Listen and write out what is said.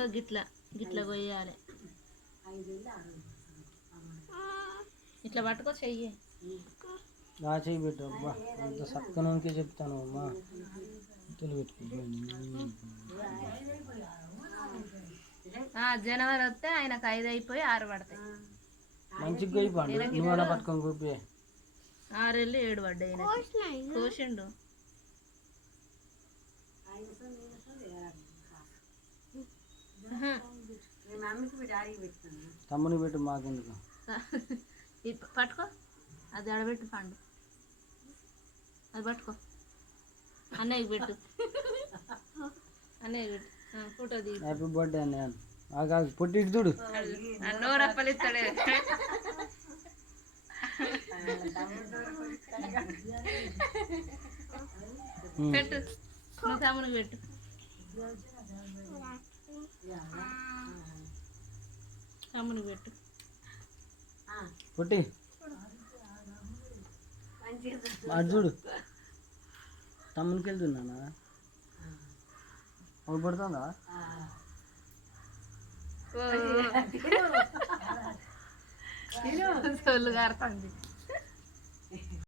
ఇగో గిట్లా గిట్లా కొయ్యాలి. ఇట్లా పట్టుకో చెయ్యి. నా చెయ్యి పెట్టు. అబ్బా అంత సక్కనోనికే చెప్తాను అమ్మా. జనవరి వస్తే ఆయనకు 5 అయిపోయి 6 పడతాయి. మంచిగా పోయి పండు నువ్వన్నా పట్టుకొని కూపి. 6 వెళ్ళి 7 పడ్డాయి. కోసిండు. తమ్ముని పెట్టు మాకెందుకు. పట్టుకో అది ఆడబెట్టు పండు. అది పట్టుకో అన్నయ్యకి పెట్టు. అన్నయ్యకి పెట్టు. ఫోటో దిగు. హ్యాపీ బర్త్డే అన్నయ్య. పొట్టి ఇటు చూడు. నోరప్పలు ఇస్తాడే. పెట్టు నువ్వు తమ్మునికి పెట్టు. తమ్మునికి పెట్టు. పొట్టి అటు చూడు. తమ్మునికి వెళ్తున్నా ఒకటి పడుతుందా. సొల్లు కారుతుంది.